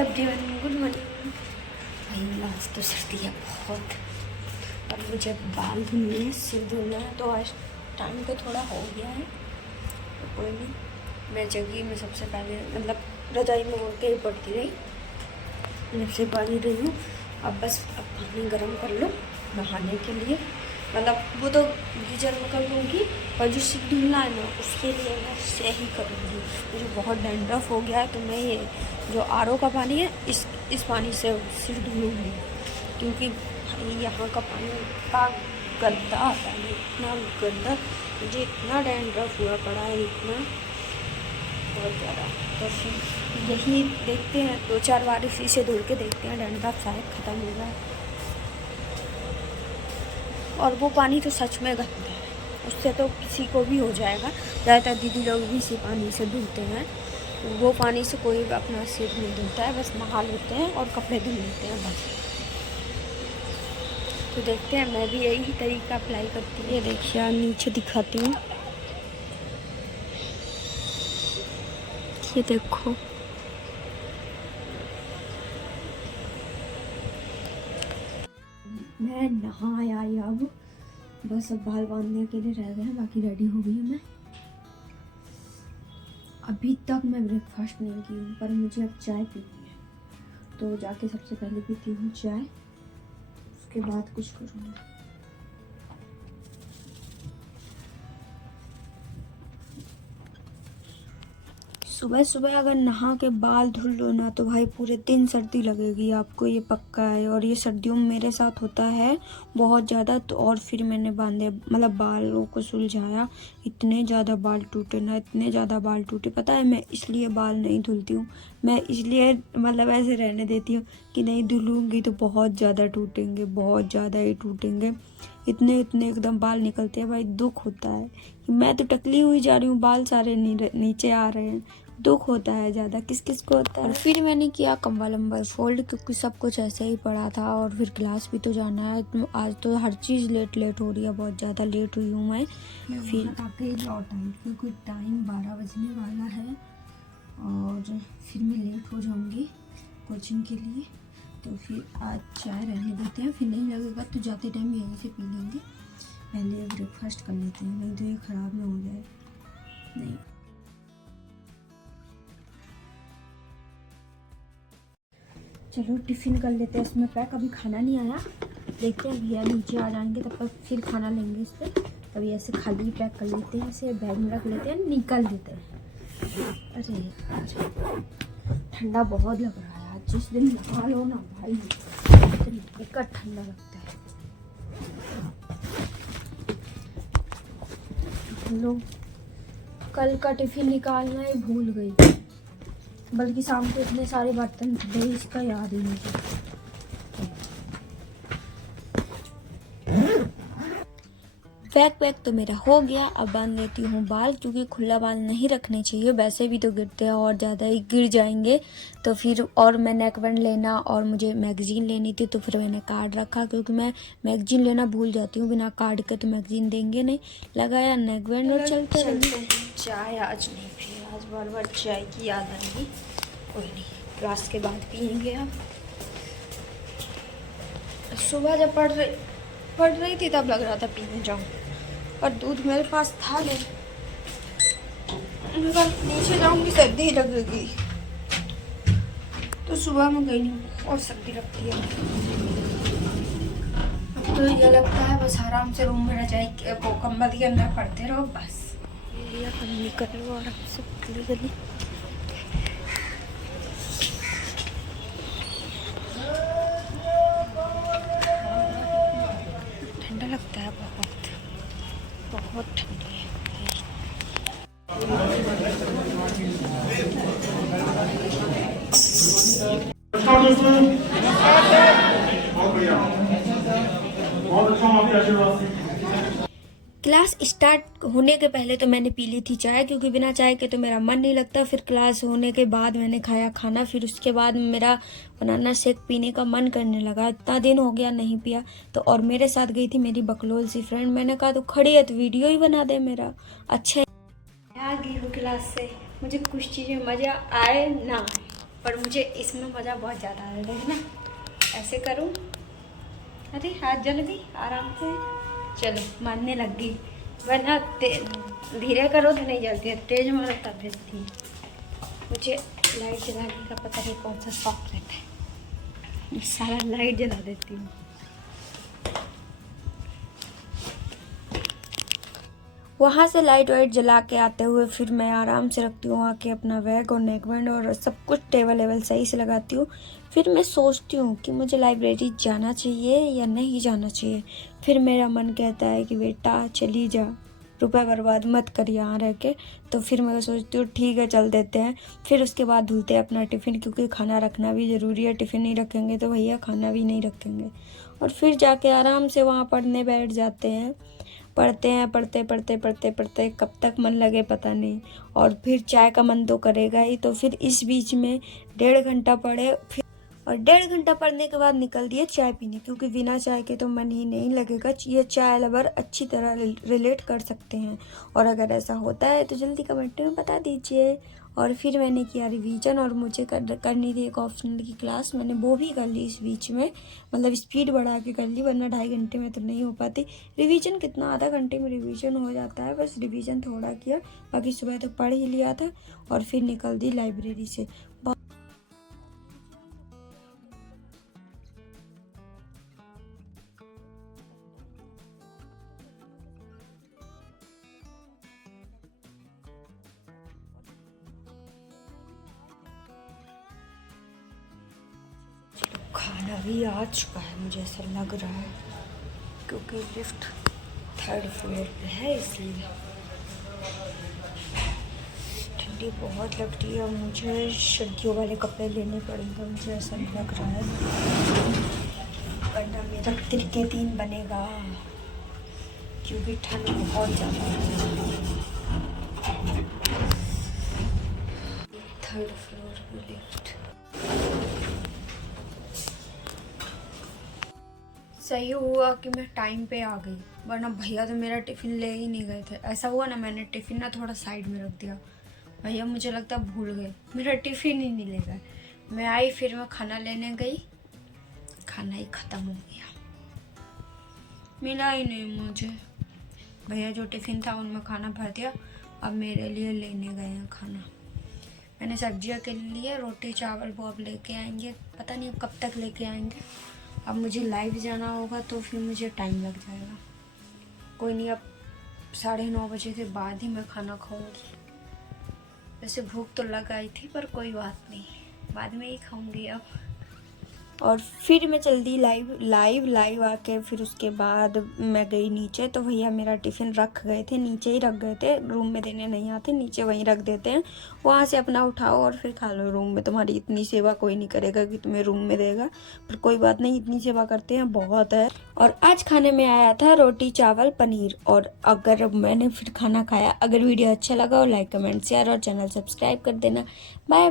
Everyone, good morning. भाई आज तो सर्दी है बहुत और मुझे बाल धुलने हैं, सिर धुलना है, तो आज टाइम तो थोड़ा हो गया है, तो कोई नहीं। मैं जगी में सबसे पहले मतलब रजाई में ओढ़ के ही पड़ती रही, जब से पानी रही हूँ। अब बस अब पानी गर्म कर लो नहाने के लिए, मतलब वो तो गीजर में कर लूँगी, और जो सिर धुलना है ना उसके लिए मैं सही करूँगी। मुझे बहुत डैंड्रफ हो गया है, तो मैं ये जो आरओ का पानी है इस पानी से सिर धुलूँगी, क्योंकि यहाँ का पानी इतना गंदा आता है, इतना गंदा, मुझे इतना डैंड्रफ हुआ पड़ा है, इतना बहुत ज़्यादा। तो फिर यही देखते हैं, 2-4 बार इसी से धुल के देखते हैं, डैंड्रफ शायद ख़त्म हो जाए। और वो पानी तो सच में गंदा है, उससे तो किसी को भी हो जाएगा। ज़्यादातर दीदी लोग भी इसी पानी से धुलते हैं, वो पानी से कोई अपना सिर नहीं धुलता है, बस नहा लेते हैं और कपड़े धुल लेते हैं बस। तो देखते हैं, मैं भी यही तरीका अप्लाई करती हूँ। ये देखिए नीचे दिखाती हूँ, ये देखो मैं नहा आई, अब बस अब बाल बांधने के लिए रह गए हैं, बाकी रेडी हो गई हूँ मैं। अभी तक मैं ब्रेकफास्ट नहीं की हूँ, पर मुझे अब चाय पीनी है, तो जाके सबसे पहले पीती हूँ चाय, उसके बाद कुछ करूँगी। सुबह सुबह अगर नहा के बाल धुल लो ना, तो भाई पूरे दिन सर्दी लगेगी आपको, ये पक्का है। और ये सर्दियों में मेरे साथ होता है बहुत ज़्यादा। तो और फिर मैंने बांधे, मतलब बालों को सुलझाया, इतने ज़्यादा बाल टूटे ना, इतने ज़्यादा बाल टूटे। पता है मैं इसलिए बाल नहीं धुलती हूँ, मैं इसलिए मतलब ऐसे रहने देती हूँ कि नहीं धुलूँगी तो बहुत ज़्यादा टूटेंगे, बहुत ज़्यादा ही टूटेंगे। इतने एकदम बाल निकलते हैं भाई, दुख होता है कि मैं तो टकली हुई जा रही हूँ, बाल सारे नीचे आ रहे हैं। दुख होता है ज़्यादा, किस किस को होता है। और फिर मैंने किया कंबल वम्बल फोल्ड, क्योंकि सब कुछ ऐसे ही पड़ा था, और फिर क्लास भी तो जाना है। तो आज तो हर चीज़ लेट हो रही है, बहुत ज़्यादा लेट हुई हूँ मैं। फिर आके लौट आई, क्योंकि टाइम 12 बजने वाला है, और फिर मैं लेट हो जाऊँगी कोचिंग के लिए। तो फिर आज चाय रहने देते हैं, फिर नहीं लगेगा तो जाते टाइम यहीं से पी लेंगे। पहले ब्रेकफास्ट कर लेते हैं, नहीं तो ये ख़राब ना हो जाए। नहीं, चलो टिफ़िन कर लेते हैं इसमें पैक। अभी खाना नहीं आया, देखते हैं भैया नीचे आ जाएंगे, तब तक फिर खाना लेंगे इस पर। तभी ऐसे खाली पैक कर लेते हैं, ऐसे बैग में रख लेते हैं, निकल देते हैं। अरे ठंडा बहुत लग रहा है आज, जिस दिन नहा लो ना भाई तो बेकार ठंडा लगता है। लो, कल का टिफ़िन निकालना ही भूल गई, बल्कि शाम को इतने सारे बर्तन थे, इसका याद ही नहीं था। बैक तो मेरा हो गया, अब बांध लेती हूँ बाल, क्योंकि खुला बाल नहीं रखने चाहिए, वैसे भी तो गिरते हैं और ज़्यादा ही गिर जाएंगे। तो फिर और मैं नेक बैंड लेना और मुझे मैगज़ीन लेनी थी, तो फिर मैंने कार्ड रखा, क्योंकि मैं मैगज़ीन लेना भूल जाती हूँ, बिना कार्ड के तो मैगज़ीन देंगे नहीं। लगाया नेक बैंड और चलते हैं। चाय आज नहीं पी, आज बार चाय की याद आएगी, कोई नहीं, क्लास के बाद पियेंगे। अब सुबह जब पढ़ रही थी तब लग रहा था पीने जाऊँ, और दूध मेरे पास था नहीं, नीचे जाऊँगी सर्दी लगेगी, तो सुबह में गई नहीं और सर्दी लगती है। अब तो ये लगता है बस आराम से रूम में रजाई को कंबल के अंदर पड़ते रहो बस। लिया कमी कर लो आराम से गली ठंडा लगता है, बहुत ठंडी है। क्लास स्टार्ट होने के पहले तो मैंने पी ली थी चाय, क्योंकि बिना चाय के तो मेरा मन नहीं लगता। फिर क्लास होने के बाद मैंने खाया खाना, फिर उसके बाद मेरा बनाना शेक पीने का मन करने लगा। इतना दिन हो गया नहीं पिया, तो और मेरे साथ गई थी मेरी बकलोल सी फ्रेंड। मैंने कहा तो खड़ी है तो वीडियो ही बना दे मेरा। अच्छा आ गई हूँ क्लास से, मुझे कुछ चीज़ें मज़ा आए ना आए पर मुझे इसमें मज़ा बहुत ज़्यादा आ रहा है ना। ऐसे करूँ, अरे हाथ जल गई, आराम से चलो मारने लग गई, वरना धीरे करो तो नहीं जलती है, तेज मारो तब जलती है। मुझे लाइट जलाने का पता नहीं कौन सा शौक रहता है, सारा लाइट जला देती हूँ। वहाँ से लाइट वाइट जला के आते हुए फिर मैं आराम से रखती हूँ आके अपना बैग और नेक बैंड और सब कुछ टेबल वेबल सही से लगाती हूँ। फिर मैं सोचती हूँ कि मुझे लाइब्रेरी जाना चाहिए या नहीं जाना चाहिए। फिर मेरा मन कहता है कि बेटा चली जा, रुपए बर्बाद मत कर यहाँ रह के। तो फिर मैं सोचती हूँ ठीक है चल देते हैं। फिर उसके बाद धुलते हैं अपना टिफ़िन, क्योंकि खाना रखना भी ज़रूरी है। टिफ़िन नहीं रखेंगे तो भैया खाना भी नहीं रखेंगे। और फिर जाके आराम से वहाँ पढ़ने बैठ जाते हैं। पढ़ते हैं, पढ़ते कब तक मन लगे पता नहीं। और फिर चाय का मन तो करेगा ही, तो फिर इस बीच में 1.5 घंटा पढ़े। फिर और 1.5 घंटा पढ़ने के बाद निकल दिए चाय पीने, क्योंकि बिना चाय के तो मन ही नहीं लगेगा। ये चाय लवर अच्छी तरह रिलेट कर सकते हैं, और अगर ऐसा होता है तो जल्दी कमेंट में बता दीजिए। और फिर मैंने किया रिवीजन, और मुझे करनी थी एक ऑप्शनल की क्लास, मैंने वो भी कर ली इस बीच में, मतलब स्पीड बढ़ा के कर ली, वरना 2.5 घंटे में तो नहीं हो पाती रिवीजन। कितना, आधा घंटे में रिवीजन हो जाता है, बस रिवीजन थोड़ा किया, बाकी सुबह तो पढ़ ही लिया था। और फिर निकल दी लाइब्रेरी से। खाना भी आ चुका है, मुझे ऐसा लग रहा है, क्योंकि लिफ्ट 3rd फ्लोर पे है, इसलिए ठंडी बहुत लगती है और मुझे सर्दियों वाले कपड़े लेने पड़ेंगे, मुझे ऐसा लग रहा है, वरना मेरा तिरके दिन बनेगा, क्योंकि ठंड बहुत ज़्यादा है। 3rd फ्लोर पे लिफ्ट। सही हुआ कि मैं टाइम पे आ गई, वरना भैया तो मेरा टिफ़िन ले ही नहीं गए थे। ऐसा हुआ ना, मैंने टिफ़िन ना थोड़ा साइड में रख दिया, भैया मुझे लगता भूल गए, मेरा टिफ़िन ही नहीं ले गए। मैं आई, फिर मैं खाना लेने गई, खाना ही ख़त्म हो गया, मिला ही नहीं मुझे। भैया जो टिफ़िन था उनमें खाना भर दिया, अब मेरे लिए लेने गए हैं खाना। मैंने सब्जियाँ के लिए रोटी चावल वो अब लेके आएंगे, पता नहीं अब कब तक लेके आएंगे। अब मुझे लाइव जाना होगा तो फिर मुझे टाइम लग जाएगा। कोई नहीं, अब 9:30 बजे के बाद ही मैं खाना खाऊंगी। वैसे भूख तो लग आई थी, पर कोई बात नहीं, बाद में ही खाऊंगी अब। और फिर मैं चल दी लाइव आके, फिर उसके बाद मैं गई नीचे, तो भैया मेरा टिफ़िन रख गए थे, नीचे ही रख गए थे, रूम में देने नहीं आते, नीचे वहीं रख देते हैं, वहाँ से अपना उठाओ और फिर खा लो। रूम में तुम्हारी इतनी सेवा कोई नहीं करेगा कि तुम्हें रूम में देगा, पर कोई बात नहीं, इतनी सेवा करते हैं बहुत है। और आज खाने में आया था रोटी चावल पनीर। और अगर मैंने फिर खाना खाया, अगर वीडियो अच्छा लगा हो लाइक कमेंट शेयर और चैनल सब्सक्राइब कर देना। बाय।